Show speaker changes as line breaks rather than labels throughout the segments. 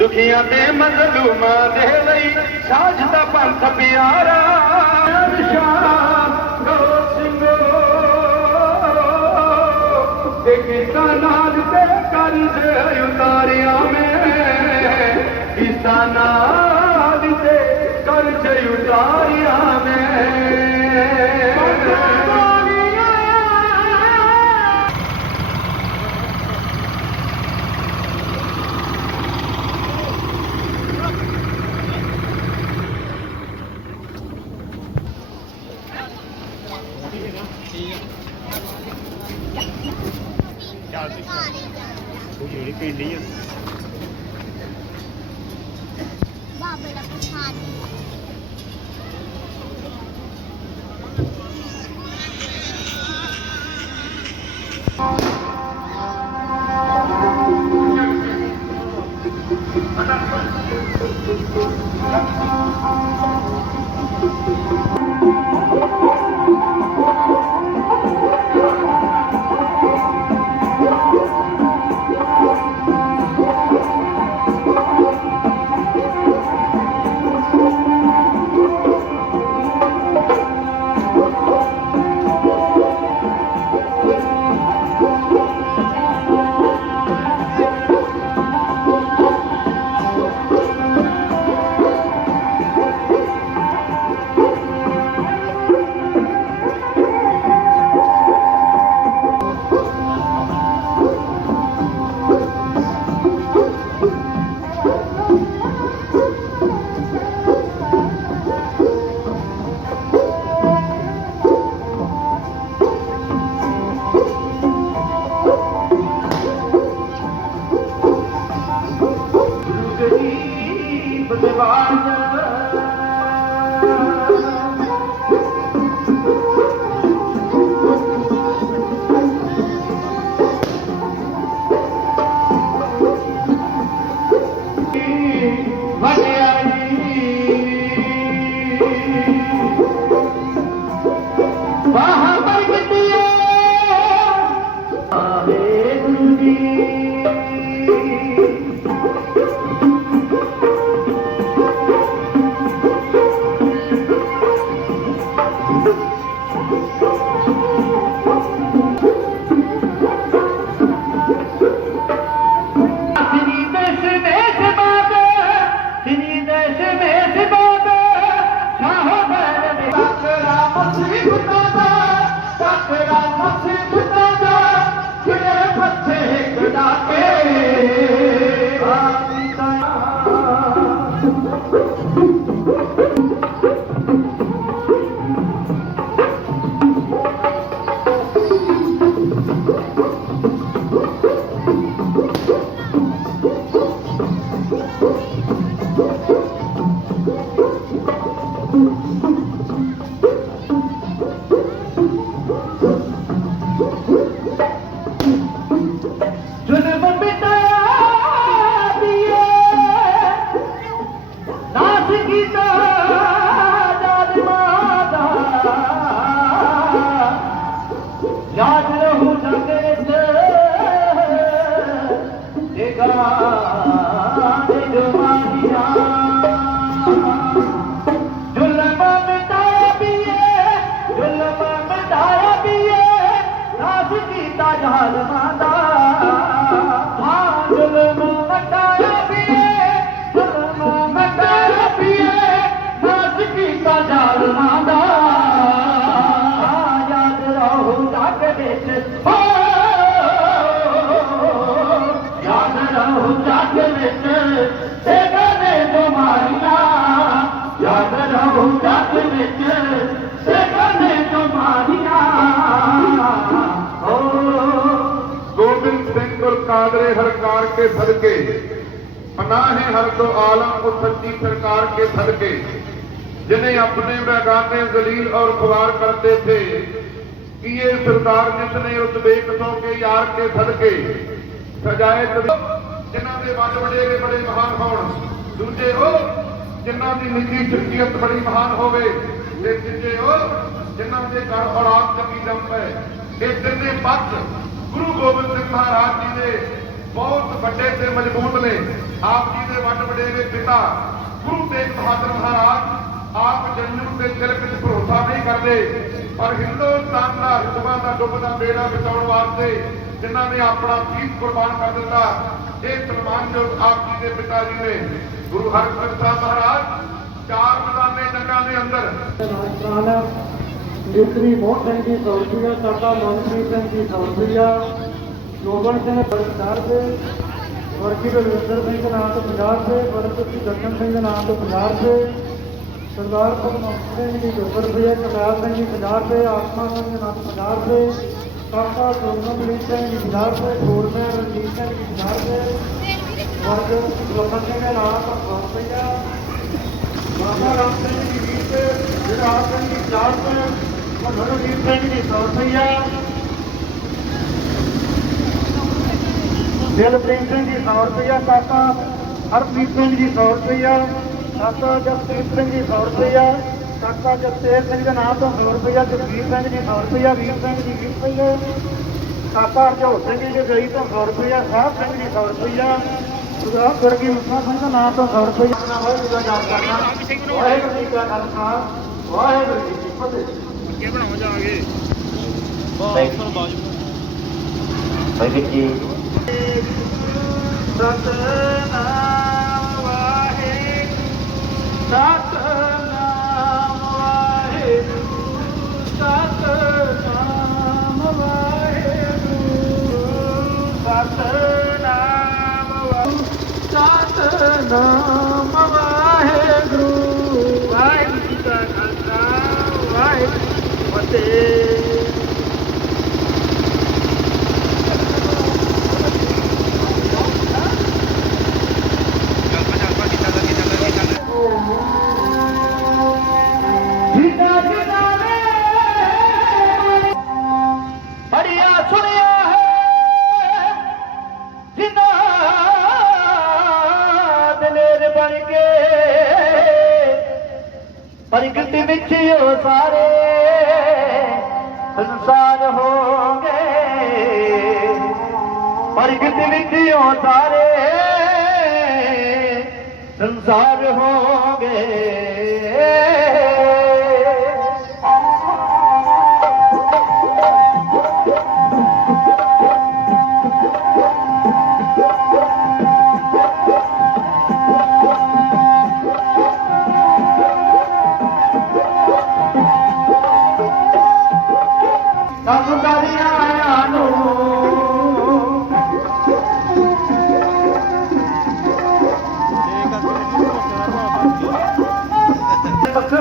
दुखीअ बेमलूमा तेज़ पंथ प्यारा। किसानाद ते करतारियांस ते करारिया
ਜਿਹੜੀ ਪਿੰਡੀ ਆ
ਬਾਬੇ ਦਾ ਪ੍ਰਸ਼ਾਦ
ਗੁਰੂ
कादरे हरकार के सदके पनाहे हर दो आलम को सच्ची सरकार के सदके जिन्हें अपने बैगाने जलील और खुआर करते थे ਪੀਏ ਸਰਦਾਰ ਜਿਤਨੇ ਉਤਬੇਕ ਤੋਂ ਕੇ ਯਾਰ ਕੇ ਫਲਕੇ ਸਜਾਏ ਜਿਨ੍ਹਾਂ ਦੇ ਵੱਡ ਵਡੇਰੇ ਬੜੇ ਮਹਾਨ ਹੋਣ, ਦੂਜੇ ਉਹ ਜਿਨ੍ਹਾਂ ਦੀ ਨਿੱਜੀ ਸ਼ਖਸੀਅਤ ਬੜੀ ਮਹਾਨ ਹੋਵੇ, ਤੇ ਤੀਜੇ ਉਹ ਜਿਨ੍ਹਾਂ ਦੇ ਘਰ ਔਲਾਦ ਚੰਗੀ ਜੰਮ ਪਏ। ਇਹ ਤਿੰਨੇ ਪੱਖ ਗੁਰੂ ਗੋਬਿੰਦ ਸਿੰਘ ਮਹਾਰਾਜ ਜੀ ਦੇ ਬਹੁਤ ਵੱਡੇ ਤੇ ਮਜ਼ਬੂਤ ਨੇ। ਆਪ ਜੀ ਦੇ ਵੱਡ ਵਡੇਰੇ ਪਿਤਾ, ਗੁਰੂ ਤੇਗ ਬਹਾਦਰ ਮਹਾਰਾਜ, ਆਪ ਜਨਮ ਤੇ ਦਿਲ ਵਿੱਚ ਭਰੋਸਾ ਨਹੀਂ ਕਰਦੇ। ਪਰ ਹਿੰਦੁਸਤਾਨ ਦਾ ਹਿੰਦੂਆਂ ਦਾ ਡੁੱਬਦਾ ਬੇੜਾ ਬਚਾਉਣ ਵਾਸਤੇ ਜਿਨ੍ਹਾਂ ਨੇ ਆਪਣਾ ਸੀਸ ਕੁਰਬਾਨ ਕਰ ਦਿੱਤਾ, ਇਹ ਸਨਮਾਨਯੋਗ ਆਪ ਜੀ ਦੇ ਪਿਤਾ ਜੀ ਨੇ। ਗੁਰੂ ਹਰਗੋਬਿੰਦ ਸਾਹਿਬ ਮਹਾਰਾਜ, ਚਾਰ ਮੈਦਾਨੇ ਜੰਗਾਂ ਦੇ ਅੰਦਰ।
ਰਾਜਸਥਾਨ ਮੋਹਨ ਸਿੰਘ ਜੀ ਸੌ ਰੁਪਈਆ ਮਨਪ੍ਰੀਤ ਸਿੰਘ ਜੀ ਸੌ ਰੁਪਈਆ ਸਿੰਘ ਬਰਕਾਰ ਦੇ ਵਰਗੀ ਬਲਵਿੰਦਰ ਸਿੰਘ ਦੇ ਨਾਮ ਤੋਂ 50 ਰੁਪਏ ਵਰਗ ਜੀ ਦਰਸ਼ਨ ਸਿੰਘ ਦੇ ਨਾਮ ਤੋਂ ਪੰਜਾਬ ਦੇ। ਸਰਦਾਰ ਭਗਵੰਤ ਸਿੰਘ ਜੀ 200 ਰੁਪਏ ਕਰਨਾਲ ਸਿੰਘ ਜੀ 50 ਰੁਪਏ ਆਤਮਾ ਸਿੰਘ ਦੇ ਨਾਮ ਤੋਂ 50 ਰੁਪਏ ਕਾਕਾ ਗੁਰਮਨਪ੍ਰੀਤ ਸਿੰਘ ਜੀ 50 ਰੁਪਏ ਗੋਰ ਰਣਜੀਤ ਸਿੰਘ ਜੀ 50 ਰੁਪਏ ਵਰਗ ਲੋਕਾਂ ਸਿੰਘ ਦੇ ਨਾਮ ਤੋਂ 100 ਰੁਪਈਆ ਬਾਬਾ ਰਾਮ ਸਿੰਘ ਜੀ ਵੀਹ ਰੁਪਏ ਜਿਹੜਾ ਸਿੰਘ ਜੀ 50 ਰੁਪਏ ਮਨੋਰਜੀਤ ਸਿੰਘ ਜੀ 100 ਰੁਪਈਆ ਦਿਲਪ੍ਰੀਤ ਸਿੰਘ ਜੀ 100 ਰੁਪਈਆ ਕਾਕਾ ਹਰਪ੍ਰੀਤ ਸਿੰਘ ਜੀ 100 ਰੁਪਈਆ ਕਾਕਾ ਜਸਪ੍ਰੀਤ ਸਿੰਘ ਜੀ 100 ਰੁਪਈਆ ਕਾਕਾ ਜਗਤੇਜ ਸਿੰਘ ਦੇ ਨਾਮ ਤੋਂ 100 ਰੁਪਈਆ ਜਗਵੀਰ ਸਿੰਘ ਜੀ 100 ਰੁਪਈਆ ਵੀਰ ਸਿੰਘ ਜੀ 20 ਰੁਪਈਏ ਕਾਕਾ ਹਰਜੋਤ ਸਿੰਘ ਜੀ ਗਈ ਤੋਂ 100 ਰੁਪਈਆ ਸਾਹਿਬ ਸਿੰਘ ਜੀ 100 ਰੁਪਈਆ ਸੁਦਾ ਕਰਗੀ ਮੁਸਾ ਸਿੰਘ ਦਾ ਨਾਮ ਤੋਂ 100 ਰੁਪਈਆ। ਨਾ ਹੋਏ ਜਿਹਦਾ ਯਾਦ ਕਰਨਾ ਵਾਹਿਗੁਰੂ ਜੀ ਕਾ ਖਾਲਸਾ ਵਾਹਿਗੁਰੂ ਜੀ ਕੀ ਫਤਿਹ।
ਵਾਹਿਗੁਰੂ ਜੀ
ਸਤਨਾਮ ਵਾਹਿਗੁਰੂ ਸਤਨਾਮ ਵਾਹਿਗੁਰੂ ਸਤਨਾਮ ਵਾਹਿਗੁਰੂ ਸਤਨਾਮ ਵਾਹਿਗੁਰੂ ਸਤਨਾਮ ਵਾਹਿਗੁਰੂ ਵਾਹਿਗੁਰੂ ਜੀ ਕਾ ਖਾਲਸਾ ਵਾਹਿਗੁਰੂ, ਫਤਿਹ।
ਦਲੇਰ ਬਣ ਕੇ। ਪ੍ਰਗਟ ਵਿੱਚ ਉਹ ਸਾਰੇ ਸੰਸਾਰ ਹੋ ਗਏ ਪ੍ਰਗਟ ਵਿੱਚ ਉਹ ਸਾਰੇ ਸੰਸਾਰ ਹੋ ਗਏ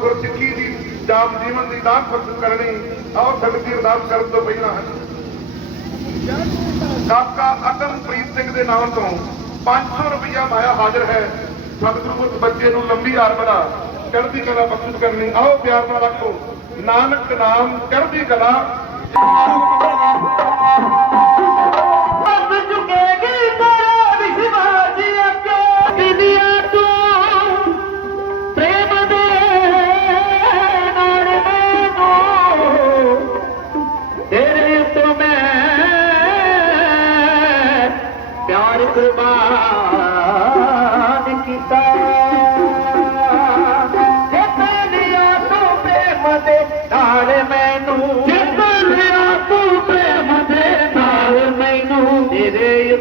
ਗੁਰਸਿੱਖੀ ਦੀ ਜਾਪ ਜੀਵਨ ਦੀ ਦਾਤ ਫਰਜ਼ ਕਰਨੀ, ਆਓ ਸੰਗਤ ਅਰਦਾਸ ਕਰਨ ਤੋਂ ਪਹਿਲਾਂ ਕਾਕਾ ਅਕਮਪ੍ਰੀਤ ਸਿੰਘ ਦੇ ਨਾਮ ਤੋਂ 500 ਰੁਪਇਆ ਮਾਇਆ ਹਾਜ਼ਰ ਹੈ। ਸਤਿਗੁਰੂ ਉਸ ਬੱਚੇ ਨੂੰ ਲੰਬੀ ਆਰਮਣਾ ਚੜ੍ਹਦੀ ਕਲਾ ਬਖਸ਼ਿਸ਼ ਕਰਨੀ। ਆਓ ਪਿਆਰ ਨਾਲ ਰੱਖੋ। ਨਾਨਕ ਨਾਮ ਚੜ੍ਹਦੀ ਕਲਾ।
ਬੰਦ ਚੁਕੇਗੀ